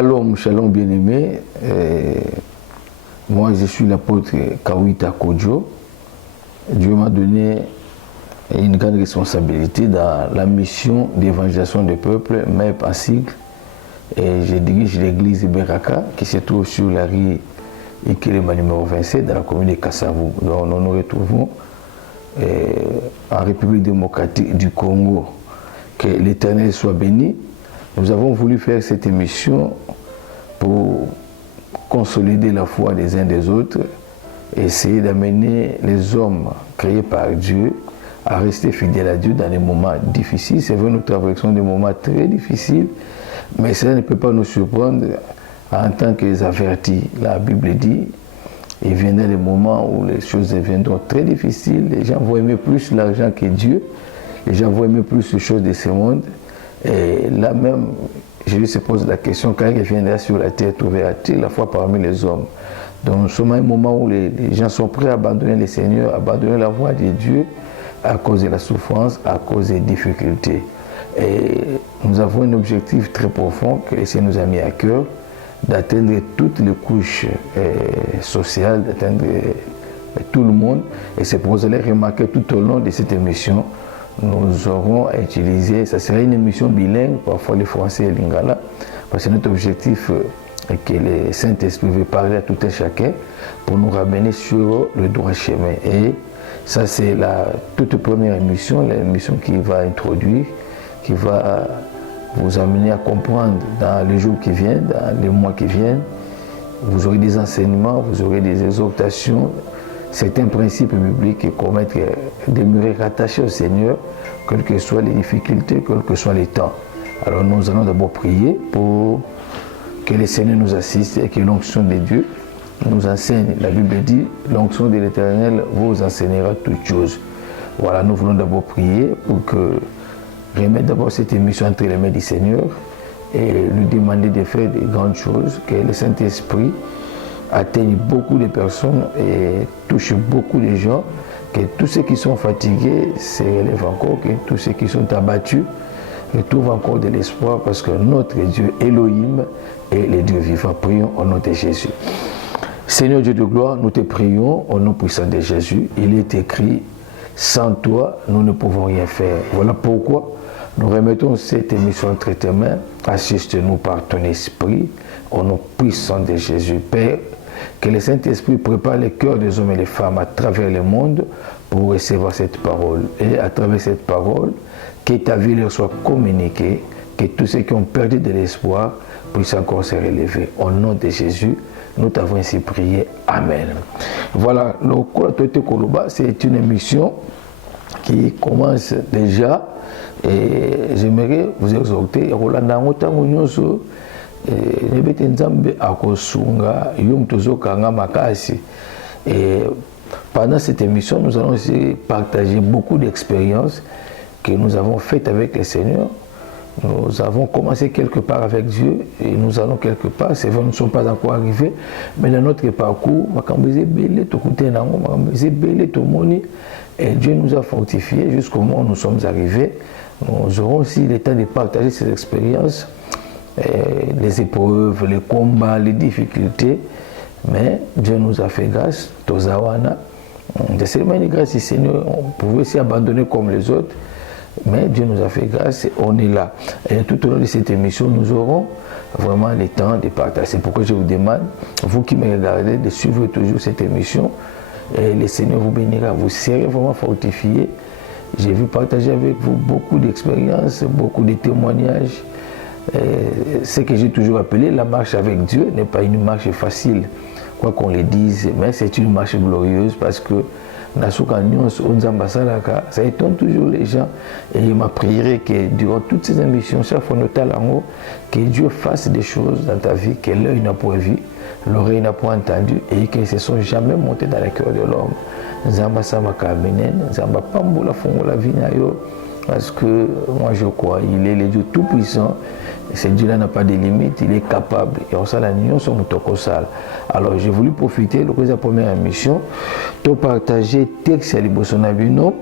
Shalom, shalom bien-aimé. Moi, je suis l'apôtre Kawita Kodjo. Dieu m'a donné une grande responsabilité dans la mission d'évangélisation des peuples, MEP en sigle. Et je dirige l'église Beraka qui se trouve sur la rue Ikelema numéro 27 dans la commune de Kassavou. Donc nous nous retrouvons en République démocratique du Congo. Que l'Éternel soit béni. Nous avons voulu faire cette émission pour consolider la foi des uns des autres, essayer d'amener les hommes créés par Dieu à rester fidèles à Dieu dans les moments difficiles. C'est vrai, nous traversons des moments très difficiles, mais cela ne peut pas nous surprendre en tant que les avertis. La Bible dit, il viendra des moments où les choses deviendront très difficiles, les gens vont aimer plus l'argent que Dieu, les gens vont aimer plus les choses de ce monde. Et là même, Jésus se pose la question, quand il viendra sur la terre, trouvera-t-il la foi parmi les hommes? Donc nous sommes à un moment où les gens sont prêts à abandonner le Seigneur, à abandonner la voie de Dieu à cause de la souffrance, à cause des difficultés. Et nous avons un objectif très profond que le Seigneur nous a mis à cœur, d'atteindre toutes les couches sociales, d'atteindre tout le monde. Et c'est pour vous allez remarquer tout au long de cette émission, nous aurons à utiliser, ça sera une émission bilingue, parfois le français et l'ingala, parce que notre objectif est que le Saint-Esprit veut parler à tout un chacun pour nous ramener sur le droit chemin. Et ça, c'est la toute première émission, l'émission qui va introduire, qui va vous amener à comprendre dans les jours qui viennent, dans les mois qui viennent. Vous aurez des enseignements, vous aurez des exhortations, certains principes bibliques et comment demeurer rattaché au Seigneur, quelles que soient les difficultés, quels que soient les temps. Alors nous allons d'abord prier pour que le Seigneur nous assiste et que l'onction de Dieu nous enseigne. La Bible dit, l'onction de l'Éternel vous enseignera toutes choses. Voilà, nous voulons d'abord prier pour que remettre d'abord cette émission entre les mains du Seigneur et lui demander de faire de grandes choses, que le Saint-Esprit atteigne beaucoup de personnes et touche beaucoup de gens, que tous ceux qui sont fatigués se relèvent encore, que tous ceux qui sont abattus retrouvent encore de l'espoir parce que notre Dieu Elohim est le Dieu vivant. Prions au nom de Jésus. Seigneur Dieu de gloire, nous te prions au nom puissant de Jésus. Il est écrit, sans toi, nous ne pouvons rien faire. Voilà pourquoi nous remettons cette émission entre tes mains. Assiste-nous par ton esprit au nom puissant de Jésus. Père, que le Saint-Esprit prépare les cœurs des hommes et des femmes à travers le monde pour recevoir cette parole. Et à travers cette parole, que ta vie leur soit communiquée, que tous ceux qui ont perdu de l'espoir puissent encore se relever. Au nom de Jésus, nous t'avons ainsi prié. Amen. Voilà, le Kolotote Koloba, c'est une émission qui commence déjà et j'aimerais vous exhorter. Nebete nzambe akosunga yum tozokanga makasi. Et pendant cette émission, nous allons aussi partager beaucoup d'expériences que nous avons faites avec le Seigneur. Nous avons commencé quelque part avec Dieu et nous allons quelque part. C'est vrai, nous ne sommes pas encore arrivés, mais dans notre parcours, et Dieu nous a fortifiés jusqu'au moment où nous sommes arrivés. Nous aurons aussi le temps de partager ces expériences, les épreuves, les combats, les difficultés, mais Dieu nous a fait grâce, Tozawana. C'est seulement une grâce du Seigneur, on pouvait aussi abandonner comme les autres, mais Dieu nous a fait grâce et on est là. Et tout au long de cette émission, nous aurons vraiment le temps de partager. C'est pourquoi je vous demande, vous qui me regardez, de suivre toujours cette émission, et le Seigneur vous bénira, vous serez vraiment fortifiés. J'ai vu partager avec vous beaucoup d'expériences, beaucoup de témoignages. Ce que j'ai toujours appelé la marche avec Dieu n'est pas une marche facile, quoi qu'on le dise, mais c'est une marche glorieuse parce que ça étonne toujours les gens. Et il m'a prié que durant toutes ces émissions, chaque fois que Dieu fasse des choses dans ta vie que l'œil n'a pas vu, l'oreille n'a pas entendu et que ce ne sont jamais montés dans le cœur de l'homme. Parce que moi je crois, il est le Dieu tout-puissant. Ce Dieu-là n'a pas de limite, il est capable. Et on s'en a nion sur Mutokosal. Alors j'ai voulu profiter de la première émission pour partager texte à Libosonabino,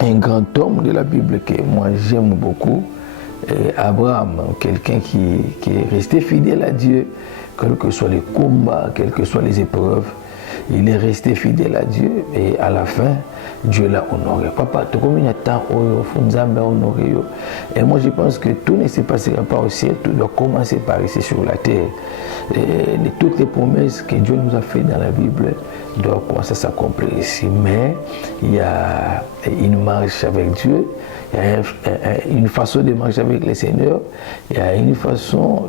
un grand homme de la Bible que moi j'aime beaucoup. Abraham, quelqu'un qui est resté fidèle à Dieu, quels que soient les combats, quelles que soient les épreuves, il est resté fidèle à Dieu et à la fin, Dieu l'a honoré. Papa, tu combien de temps honoré? Et moi, je pense que tout ne se passera pas au ciel, tout doit commencer par ici sur la terre. Et toutes les promesses que Dieu nous a faites dans la Bible doivent commencer à s'accomplir ici. Mais il y a une marche avec Dieu, il y a une façon de marcher avec le Seigneur, il y a une façon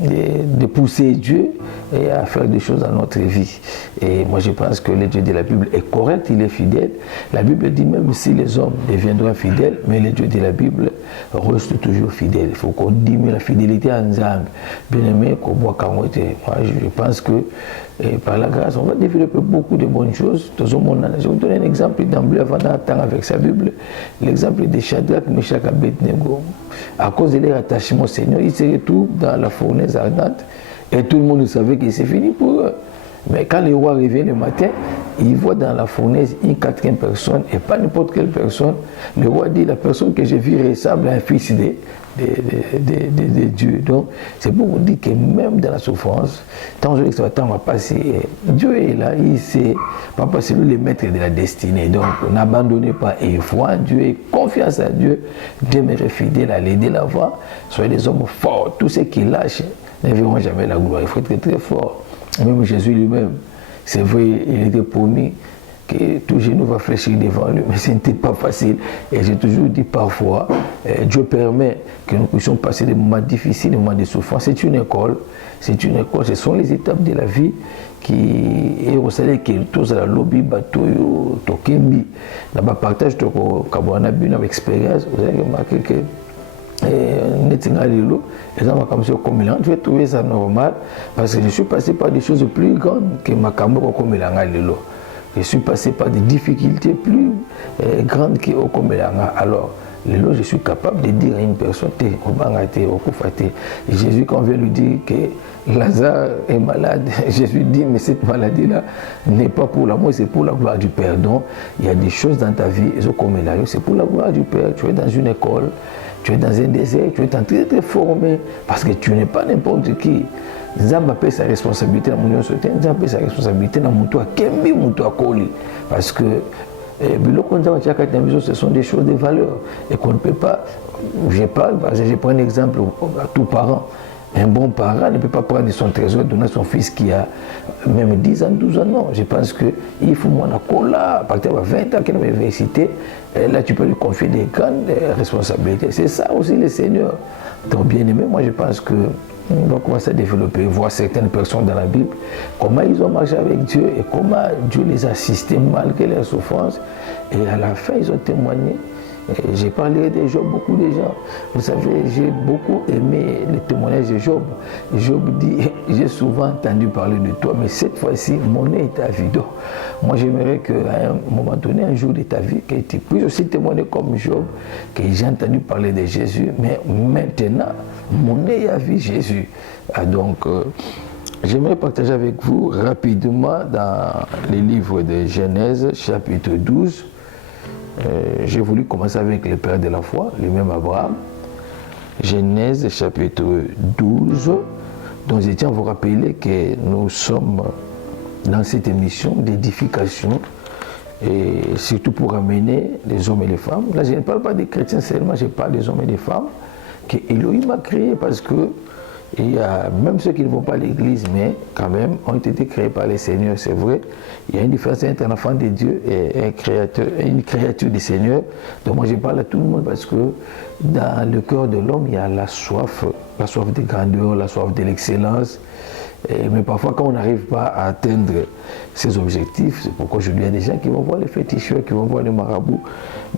de pousser Dieu et à faire des choses dans notre vie. Et moi je pense que le Dieu de la Bible est correct, il est fidèle. La Bible dit même si les hommes deviendront fidèles, mais le Dieu de la Bible reste toujours fidèle. Il faut qu'on diminue la fidélité à Nzambe. Bien aimé, qu'on voit moi je pense que par la grâce, on va développer beaucoup de bonnes choses. Je vais vous donner un exemple d'emblée avant d'attendre avec sa Bible. L'exemple de Shadrach, Meshach, Abednego. À cause de leur attachement au Seigneur, ils se retrouvent dans la fournaise ardente et tout le monde savait que c'est fini pour eux. Mais quand le roi revient le matin, il voit dans la fournaise une quatrième personne et pas n'importe quelle personne. Le roi dit, la personne que j'ai vue ressemble à un fils de Dieu. Donc, c'est pour vous dire que même dans la souffrance, tant que ce temps va passer, Dieu est là, il sait, papa, c'est lui le maître de la destinée. Donc, n'abandonnez pas et foi en Dieu et confiance à Dieu, demeurez fidèle à l'aider la voie, soyez des hommes forts. Tous ceux qui lâchent ne verront jamais la gloire. Il faut être très fort. Même Jésus lui-même, c'est vrai, il était promis que tout genou va fléchir devant lui, mais ce n'était pas facile. Et j'ai toujours dit parfois, Dieu permet que nous puissions passer des moments difficiles, des moments de souffrance. C'est une école, ce sont les étapes de la vie qui est au salaire qui est tous à la lobby, bateau, tokembi. Là-bas, partage de une expérience, vous avez remarqué que je vais trouver ça normal parce que je suis passé par des choses plus grandes que ma caméra comme je suis passé par des difficultés plus grandes que Okomelanga. Alors, je suis capable de dire à une personne, Jésus, quand on vient lui dire que Lazare est malade, Jésus dit, mais cette maladie-là n'est pas pour la mort, c'est pour la gloire du Père. Donc, il y a des choses dans ta vie, c'est pour la gloire du Père. Tu es dans une école, tu es dans un désert, tu es en train d'être formé, parce que tu n'es pas n'importe qui. Nzambe a sa responsabilité dans mon société, Nzambe a sa responsabilité dans mon toit, Kembi mon toit Koli. Parce que ce sont des choses de valeur et qu'on ne peut pas. Je parle, parce que je prends un exemple à tout parent. Un bon parent ne peut pas prendre son trésor et donner à son fils qui a même 10 ans, 12 ans. Non, je pense qu'il faut mon cola, à partir de 20 ans qu'il est à l'université, là tu peux lui confier des grandes responsabilités. C'est ça aussi le Seigneur. Donc bien aimé, moi je pense que on va commencer à développer, voir certaines personnes dans la Bible, comment ils ont marché avec Dieu et comment Dieu les a assistés malgré leurs souffrances. Et à la fin, ils ont témoigné. J'ai parlé de Job, beaucoup de gens. Vous savez, j'ai beaucoup aimé le témoignage de Job. Job dit, j'ai souvent entendu parler de toi, mais cette fois-ci, mon nez est à vide. Moi, j'aimerais qu'à un moment donné, un jour de ta vie, que tu puisses aussi témoigner comme Job, que j'ai entendu parler de Jésus, mais maintenant, mon nez est à vide, Jésus. Donc, j'aimerais partager avec vous rapidement dans les livres de Genèse, chapitre 12. J'ai voulu commencer avec le père de la foi, lui-même Abraham. Genèse chapitre 12. Donc je tiens à vous rappeler que nous sommes dans cette émission d'édification et surtout pour amener les hommes et les femmes. Là je ne parle pas des chrétiens seulement, je parle des hommes et des femmes que Elohim a créés parce que il y a même ceux qui ne vont pas à l'église, mais quand même ont été créés par le Seigneur, c'est vrai. Il y a une différence entre un enfant de Dieu et une créature du Seigneur. Donc moi je parle à tout le monde parce que dans le cœur de l'homme, il y a la soif de grandeur, la soif de l'excellence. Mais parfois quand on n'arrive pas à atteindre ces objectifs, c'est pourquoi je dis à des gens qui vont voir les féticheurs, qui vont voir les marabouts.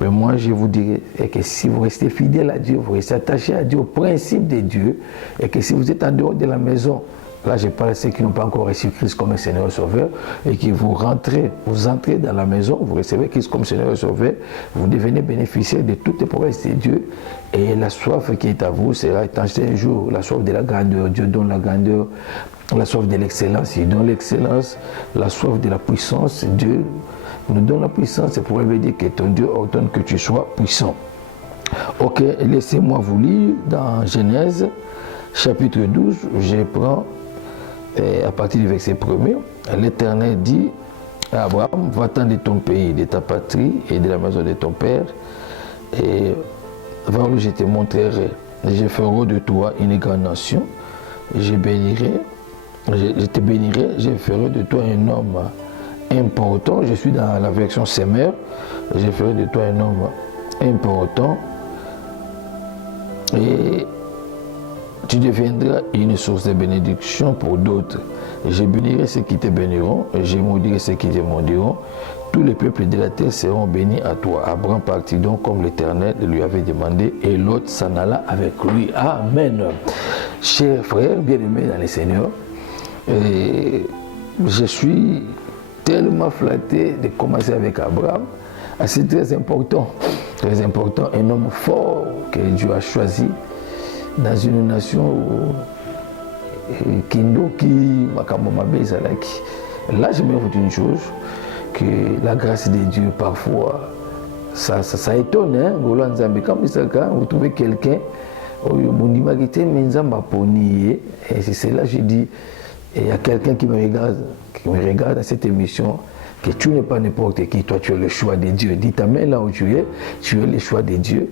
Mais moi je vous dirais que si vous restez fidèle à Dieu, vous restez attaché à Dieu, au principe de Dieu, et que si vous êtes en dehors de la maison, là je parle à ceux qui n'ont pas encore reçu Christ comme un Seigneur et Sauveur, et que vous entrez dans la maison, vous recevez Christ comme Seigneur et Sauveur, vous devenez bénéficiaire de toutes les promesses de Dieu, et la soif qui est à vous sera étanchée un jour, la soif de la grandeur, Dieu donne la grandeur, la soif de l'excellence, il donne l'excellence, la soif de la puissance, Dieu nous donne la puissance, c'est pour dire que ton Dieu ordonne que tu sois puissant. Ok, laissez-moi vous lire dans Genèse, chapitre 12, je prends à partir du verset 1er. L'Éternel dit à Abraham, va-t'en de ton pays, de ta patrie et de la maison de ton père, et va où je te montrerai. Je ferai de toi une grande nation, je te bénirai, je ferai de toi un homme important. Je suis dans la version Semeur. Je ferai de toi un homme important et tu deviendras une source de bénédiction pour d'autres. Je bénirai ceux qui te béniront et je maudirai ceux qui te maudiront. Tous les peuples de la terre seront bénis à toi. Abraham partit donc comme l'Éternel lui avait demandé et Lot s'en alla avec lui. Amen. Chers frères, bien-aimés dans le Seigneur, je suis tellement flatté de commencer avec Abraham. C'est très important, un homme fort que Dieu a choisi dans une nation Kindoki, Makamomabé, Zalaki. Là, je me dis une chose, que la grâce de Dieu, parfois, ça étonne, hein, quand vous trouvez quelqu'un, et c'est là que je dis, il y a quelqu'un qui me regarde à cette émission, que tu n'es pas n'importe qui, toi tu as le choix de Dieu. Dis ta main là où tu es le choix de Dieu.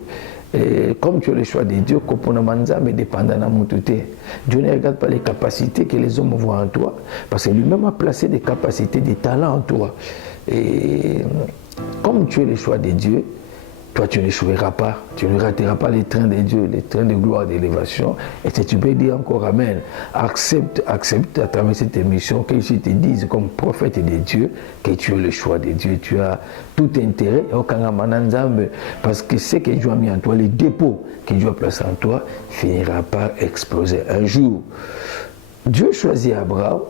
Et comme tu as le choix de Dieu, Dieu ne regarde pas les capacités que les hommes voient en toi, parce que lui-même a placé des capacités, des talents en toi. Et comme tu es le choix de Dieu, toi tu n'échoueras pas, tu ne rateras pas les trains de Dieu, les trains de gloire, d'élévation. Et si tu peux dire encore Amen, accepte à travers cette émission que je te dise comme prophète de Dieu que tu es le choix de Dieu, tu as tout intérêt, parce que ce que Dieu a mis en toi, les dépôts que Dieu a placés en toi, finira par exploser. Un jour, Dieu choisit Abraham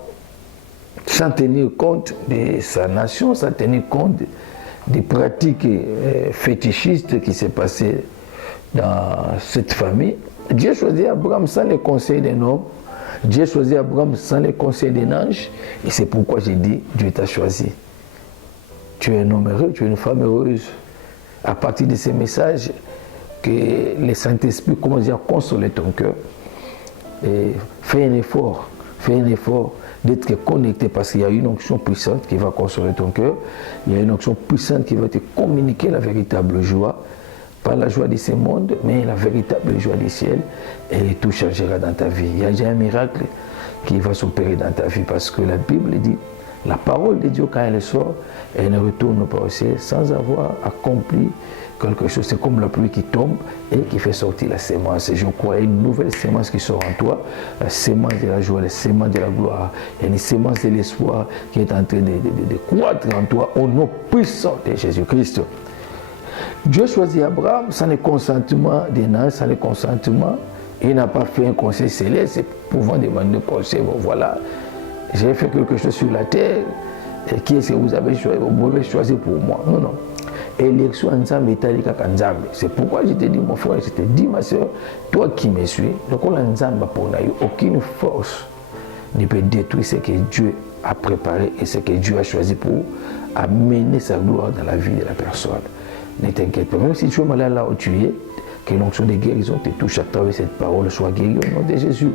sans tenir compte de sa nation, sans tenir compte des pratiques fétichistes qui s'est passées dans cette famille. Dieu choisit Abraham sans les conseils d'un homme. Dieu choisit Abraham sans les conseils d'un ange. Et c'est pourquoi j'ai dit, Dieu t'a choisi. Tu es un homme heureux, tu es une femme heureuse. À partir de ces messages, que le Saint-Esprit commence à consoler ton cœur. Et fais un effort d'être connecté, parce qu'il y a une onction puissante qui va consoler ton cœur. Il y a une onction puissante qui va te communiquer la véritable joie, pas la joie de ce monde, mais la véritable joie du ciel, et tout changera dans ta vie. Il y a déjà un miracle qui va s'opérer dans ta vie, parce que la Bible dit, la parole de Dieu quand elle sort, elle ne retourne pas au ciel sans avoir accompli quelque chose. C'est comme la pluie qui tombe et qui fait sortir la sémence. Et je crois une nouvelle sémence qui sort en toi, la sémence de la joie, la sémence de la gloire. Il y a une sémence de l'espoir qui est en train de croître en toi au nom puissant de Jésus-Christ. Dieu choisit Abraham sans le consentement des nains, sans le consentement. Il n'a pas fait un conseil céleste pouvant demander conseil. Bon, voilà, j'ai fait quelque chose sur la terre. Et qui est-ce que vous avez choisi pour moi? Non, non. Élection ensemble italika kanzambe. C'est pourquoi je te dis, mon frère, je te dis, ma soeur, toi qui me suis, donc on ensemble pour nous, aucune force ne peut détruire ce que Dieu a préparé et ce que Dieu a choisi pour amener sa gloire dans la vie de la personne. Ne t'inquiète pas, même si tu es malade là où tu es, que l'onction de guérison te touche à travers cette parole, sois guéri au nom de Jésus.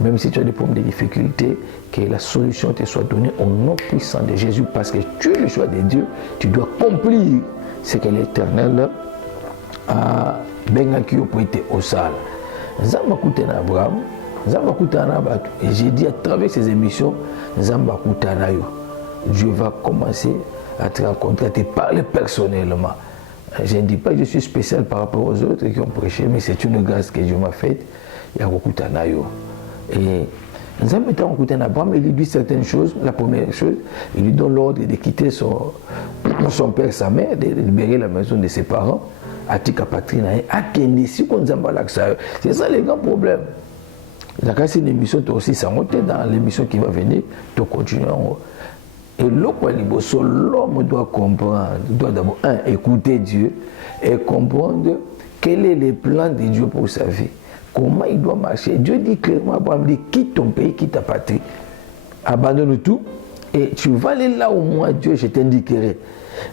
Même si tu as des problèmes, des difficultés, que la solution te soit donnée au nom puissant de Jésus, parce que tu es le choix de Dieu, tu dois accomplir ce que l'Éternel a bengaki pour être au sale. Zamba kutana Abraham, Zamba kutana Batu. Et j'ai dit à travers ces émissions, Zamba kutana yo. Dieu va commencer à te rencontrer, à te parler personnellement. Je ne dis pas que je suis spécial par rapport aux autres qui ont prêché, mais c'est une grâce que Dieu m'a faite. Il y a beaucoup de yo. Et Nzambe étant écouté Abraham, il lui dit certaines choses. La première chose, il lui donne l'ordre de quitter son père, sa mère, de libérer la maison de ses parents, à Tika Patrina, à Kendisi, c'est ça les grands problèmes. D'accord, c'est une émission, tu aussi s'engager dans l'émission qui va venir, tu continues en haut. Et l'homme doit comprendre, doit d'abord, écouter Dieu et comprendre quel est le plan de Dieu pour sa vie. Comment il doit marcher. Dieu dit clairement à Abraham, dit, quitte ton pays, quitte ta patrie, abandonne tout, et tu vas aller là où moi, Dieu, je t'indiquerai.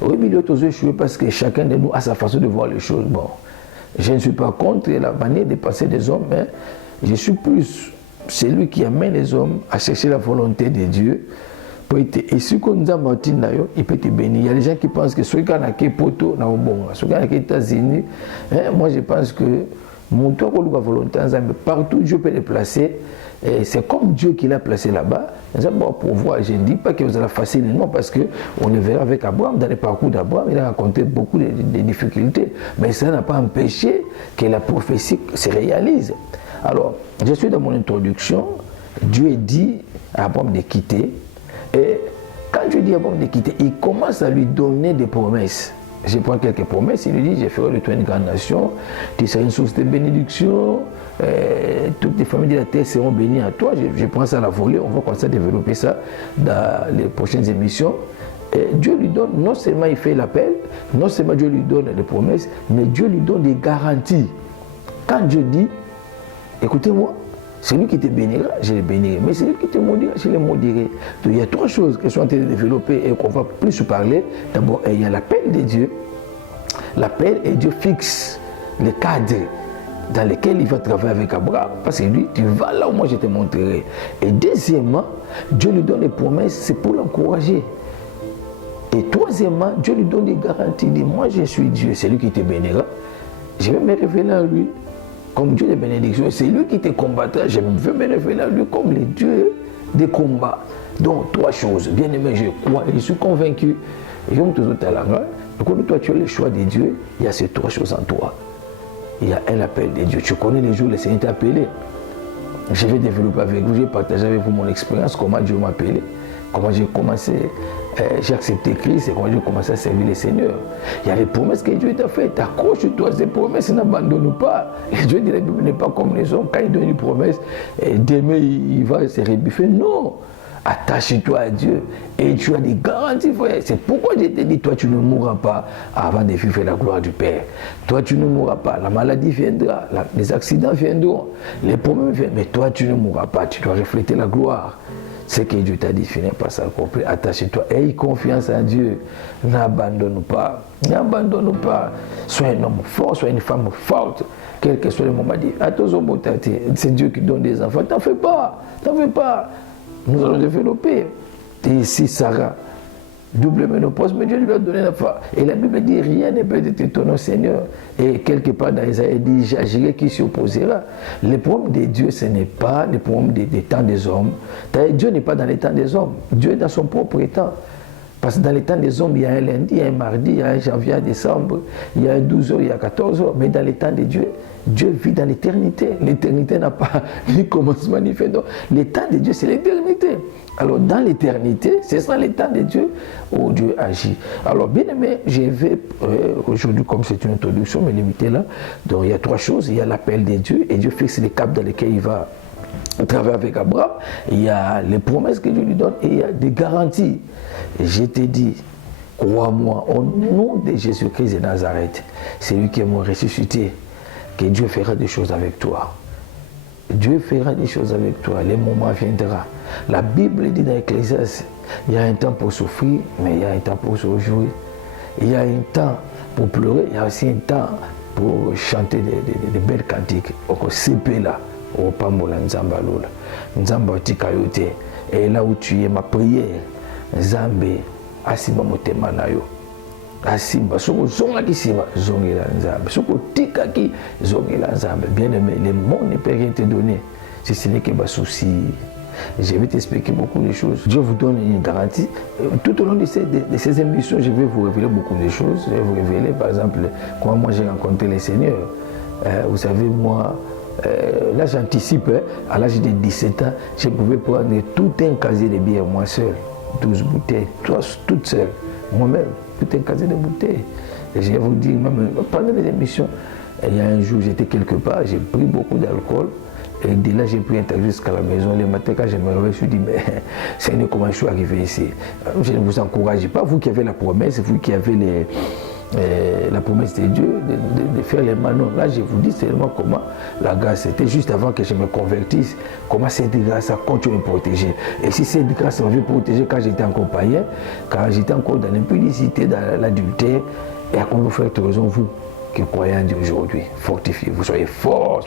Oui, mais l'autre chose, parce que chacun de nous a sa façon de voir les choses. Bon, Je ne suis pas contre la manière de passer des hommes, mais je suis plus celui qui amène les hommes à chercher la volonté de Dieu. Et si on a Martin, il peut te bénir. Il y a des gens qui pensent que ceux qui ont un poteau, ceux qui ont les États-Unis, moi je pense que mon toit la volonté, partout Dieu peut les placer. C'est comme Dieu qui l'a placé là-bas. Pour voir, je ne dis pas que vous allez facile, non, parce qu'on le verra avec Abraham, dans le parcours d'Abraham, il a rencontré beaucoup de difficultés. Mais ça n'a pas empêché que la prophétie se réalise. Alors, je suis dans mon introduction, Dieu dit à Abraham de quitter. Et quand Dieu dit à Abraham de quitter, il commence à lui donner des promesses. Je prends quelques promesses, il lui dit, je ferai de toi une grande nation, tu seras une source de bénédiction, toutes les familles de la terre seront bénies à toi. Je prends ça à la volée, on va commencer à développer ça dans les prochaines émissions. Et Dieu lui donne, non seulement il fait l'appel, non seulement Dieu lui donne des promesses, mais Dieu lui donne des garanties. Quand Dieu dit, écoutez-moi, celui qui te bénira, je le bénirai. Mais celui qui te maudira, je le maudirai. Donc il y a trois choses qui sont en train de développer et qu'on va plus parler. D'abord, il y a l'appel de Dieu. L'appel et Dieu fixe le cadre dans lequel il va travailler avec Abraham. Parce que lui, tu vas là où moi je te montrerai. Et deuxièmement, Dieu lui donne des promesses, c'est pour l'encourager. Et troisièmement, Dieu lui donne des garanties. Il dit, moi je suis Dieu, c'est lui qui te bénira. Je vais me révéler à lui. Comme Dieu de bénédiction, c'est lui qui te combattra. Je veux me révéler à lui comme le Dieu des combats. Donc, trois choses. Bien aimé, je crois, je suis convaincu. Et comme tout à l'heure, quand toi tu as le choix de Dieu, il y a ces trois choses en toi. Il y a un appel de Dieu. Tu connais les jours où le Seigneur t'a appelé. Je vais développer avec vous, je vais partager avec vous mon expérience, comment Dieu m'a appelé, comment j'ai commencé, j'ai accepté Christ et comment j'ai commencé à servir le Seigneur. Il y a des promesses que Dieu t'a faites. Accroche-toi à ces promesses, n'abandonne pas. Et Dieu dit, la Bible n'est pas comme les hommes. Quand il donne une promesse, demain il va se rebiffer. Non. Attache-toi à Dieu et tu as des garanties, frère. C'est pourquoi je t'ai dit, toi tu ne mourras pas avant de vivre la gloire du Père. Toi tu ne mourras pas, la maladie viendra, les accidents viendront, les problèmes viendront, mais toi tu ne mourras pas, tu dois refléter la gloire. Ce que Dieu t'a dit, finir par s'accomplir. Attache-toi, aie confiance en Dieu. N'abandonne pas, n'abandonne pas. Sois un homme fort, sois une femme forte. Quel que soit le moment, attention, c'est Dieu qui donne des enfants. T'en fais pas, t'en fais pas. Nous allons développer. Et ici, Sarah, double ménopause, mais Dieu lui a donné la foi. Et la Bible dit, rien ne peut être étonnant, Seigneur. Et quelque part dans Isaïe, il dit, j'agirai qui s'y opposera. Le problème de Dieu, ce n'est pas le problème des temps des hommes. Dieu n'est pas dans les temps des hommes. Dieu est dans son propre temps. Parce que dans les temps des hommes, il y a un lundi, il y a un mardi, il y a un janvier, un décembre, il y a 12 heures, il y a 14 heures. Mais dans les temps de Dieu, Dieu vit dans l'éternité. L'éternité n'a pas ni commencement ni fin. Donc, le temps de Dieu, c'est l'éternité. Alors, dans l'éternité, c'est ça le temps de Dieu où Dieu agit. Alors, bien aimé, je vais aujourd'hui, comme c'est une introduction, me limiter là. Donc, il y a trois choses. Il y a l'appel de Dieu et Dieu fixe les caps dans lesquels il va travailler avec Abraham. Il y a les promesses que Dieu lui donne et il y a des garanties. Et je te dis, crois-moi, au nom de Jésus-Christ de Nazareth, c'est lui qui est mort ressuscité, que Dieu fera des choses avec toi. Dieu fera des choses avec toi, le moment viendra. La Bible dit dans l'Ecclésiaste, il y a un temps pour souffrir, mais il y a un temps pour se réjouir. Il y a un temps pour pleurer, il y a aussi un temps pour chanter des belles cantiques. Au CP là, au Pambola Nzamba Lola, Nzamba Tikayote. Et là où tu es, ma prière, Nzambe, Asimba Motema Nayo. Asimba, soko zonga kisima, zongela Nzambe. Soko tika ki, zongela Nzambe. Bien aimé, le monde ne peut rien te donner. Si ce n'est que ma souci. Je vais t'expliquer beaucoup de choses. Dieu vous donne une garantie. Tout au long de ces émissions, je vais vous révéler beaucoup de choses. Je vais vous révéler, par exemple, comment moi j'ai rencontré le Seigneur. Vous savez, moi, là j'anticipe, à l'âge de 17 ans, je pouvais prendre tout un casier de bière, moi seul. 12 bouteilles, toutes seules. Moi-même, tout un casier de bouteilles. Et je vais vous dire, même pendant les émissions, il y a un jour, j'étais quelque part, j'ai pris beaucoup d'alcool. Et de là, j'ai pris un taxi jusqu'à la maison. Le matin, quand je me réveille, je me suis dit, mais Seigneur, comment je suis arrivé ici? Je ne vous encourage pas, vous qui avez la promesse, vous qui avez la promesse de Dieu, de faire les manons. Là, je vous dis seulement comment la grâce, c'était juste avant que je me convertisse, comment cette grâce a continué à me protéger. Et si cette grâce m'avait protégé quand j'étais encore païen, quand j'étais encore dans l'impudicité, dans l'adultère, et à comment vous faire raison, vous? que croyants d'aujourd'hui. Fortifiez-vous, soyez forts,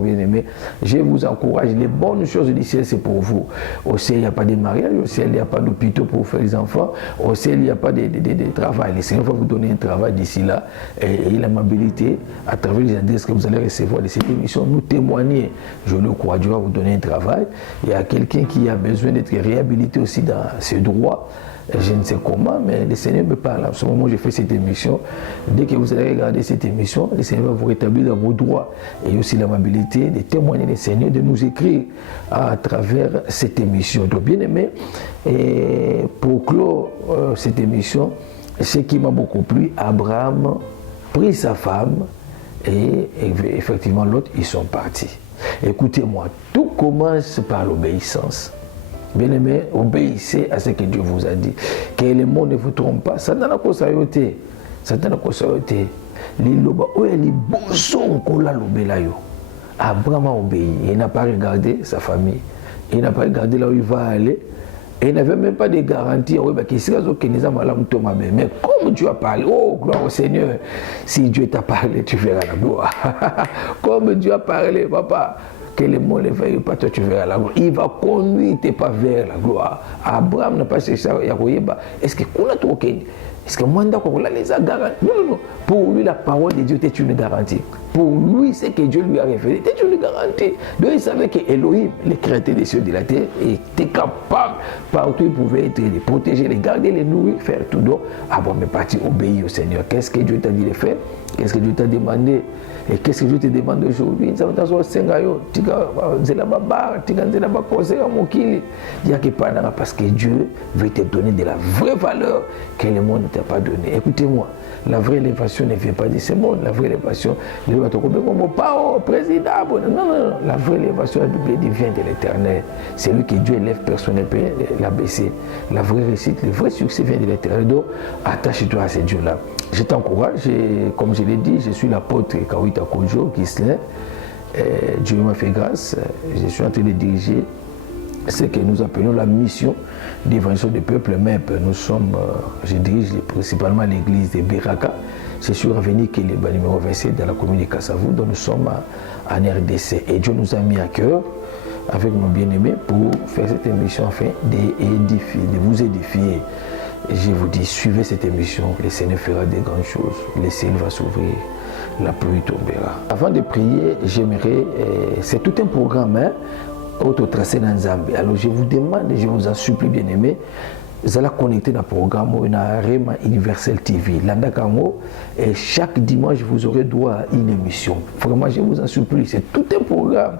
bien-aimés. Je vous encourage. Les bonnes choses du ciel, c'est pour vous. Au ciel, il n'y a pas de mariage. Au ciel, il n'y a pas d'hôpitaux pour faire les enfants. Au ciel, il n'y a pas de travail. Le Seigneur va vous donner un travail d'ici là. Et l'amabilité, à travers les adresses que vous allez recevoir de cette émission, nous témoigner. Je le crois, Dieu va vous donner un travail. Il y a quelqu'un qui a besoin d'être réhabilité aussi dans ses droits. Je ne sais comment, mais le Seigneur me parle. En ce moment, je fais cette émission. Dès que vous allez regarder cette émission, le Seigneur va vous rétablir dans vos droits. Et aussi l'amabilité de témoigner le Seigneur, de nous écrire à travers cette émission. Donc, bien aimé, et pour clore cette émission, ce qui m'a beaucoup plu, Abraham prit sa femme et effectivement l'autre, ils sont partis. Écoutez-moi, tout commence par l'obéissance. Bien-aimé, obéissez à ce que Dieu vous a dit. Que le monde ne vous trompe pas. Satan n'a pas sayoté. Satan n'a pas sayoté. Liloba, où est les bons qu'on l'a lobé yo. Abraham a obéi. Il n'a pas regardé sa famille. Il n'a pas regardé là où il va aller. Et il n'avait même pas de garantie. Mais comme Dieu a parlé, oh gloire au Seigneur, si Dieu t'a parlé, tu verras la gloire. Comme Dieu a parlé, papa, que le monde ne veuille pas, toi tu verras la gloire. Il va conduire tes pas vers la gloire. Abraham n'a pas cherché à Yaroyeba. Est-ce que qu'on a tout ok? Est-ce que moi d'accord les a garantis? Non. Pour lui, la parole de Dieu était une garantie. Pour lui, c'est que Dieu lui a révélé était une garantie. Donc il savait que Elohim, le créateur des cieux et de la terre, était capable, partout il pouvait être, les protéger, les garder, les nourrir, faire tout. Donc, Abraham est parti obéir au Seigneur. Qu'est-ce que Dieu t'a dit de faire? Qu'est-ce que Dieu t'a demandé? Et qu'est-ce que Dieu te demande aujourd'hui? Parce que Dieu veut te donner de la vraie valeur que le monde ne t'a pas donnée. Écoutez-moi, la vraie élévation ne vient pas de ce monde. La vraie élévation, président. Non. La vraie élévation, la Bible vient de l'Éternel. C'est lui que Dieu élève, personne ne peut l'abaisser. La vraie réussite, le vrai succès vient de l'Éternel. Donc, attache-toi à ce Dieu-là. Je t'encourage, comme je l'ai dit, je suis l'apôtre Kawita Kojo, Ghislain. Dieu m'a fait grâce. Je suis en train de diriger ce que nous appelons la mission d'évangélisation du peuple MEP. Nous sommes, je dirige principalement l'église de Biraka. Je suis revenu qui est le numéro 27 dans la commune de Kassavou, dont nous sommes en RDC. Et Dieu nous a mis à cœur, avec nos bien-aimés, pour faire cette émission afin d'édifier, de vous édifier. Je vous dis, suivez cette émission, le Seigneur fera des grandes choses, le ciel va s'ouvrir, la pluie tombera. Avant de prier, j'aimerais, c'est tout un programme, hein, auto-tracé dans Zambie. Alors je vous demande, je vous en supplie bien aimé, vous allez connecter dans le programme Rema Universel TV. Et chaque dimanche, vous aurez droit à une émission. Vraiment, je vous en supplie, c'est tout un programme.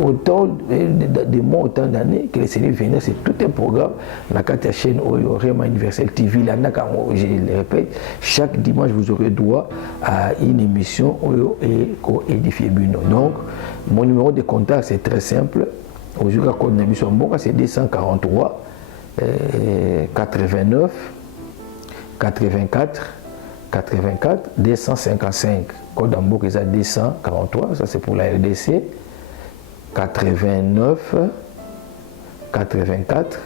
Autant de mois, autant d'années que le Seigneur venait, c'est tout un programme. Dans la chaîne Rema Universel TV, je le répète, chaque dimanche, vous aurez droit à une émission et édifier Buno. Donc, mon numéro de contact, c'est très simple. Aujourd'hui, la émission c'est 243 89 84 255. Code d'Ambour, c'est 243, ça c'est pour la RDC. 89 84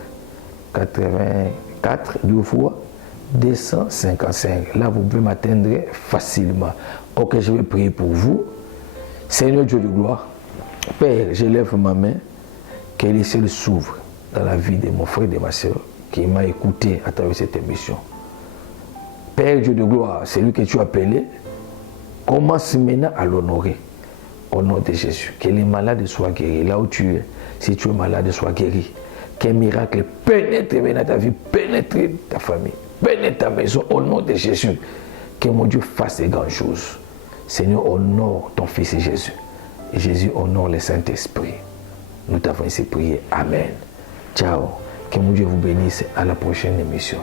deux fois 255. Là, vous pouvez m'atteindre facilement. Ok, je vais prier pour vous. Seigneur Dieu de gloire, Père, je lève ma main, que les cieux s'ouvrent dans la vie de mon frère et de ma soeur qui m'a écouté à travers cette émission. Père Dieu de gloire, c'est lui que tu as appelé, commence maintenant à l'honorer. Au nom de Jésus, que les malades soient guéris. Là où tu es, si tu es malade, sois guéri. Qu'un miracle pénètre dans ta vie, pénètre ta famille, pénètre ta maison. Au nom de Jésus, que mon Dieu fasse des grandes choses. Seigneur, honore ton Fils Jésus. Et Jésus honore le Saint-Esprit. Nous t'avons ainsi prié. Amen. Ciao. Que mon Dieu vous bénisse. À la prochaine émission.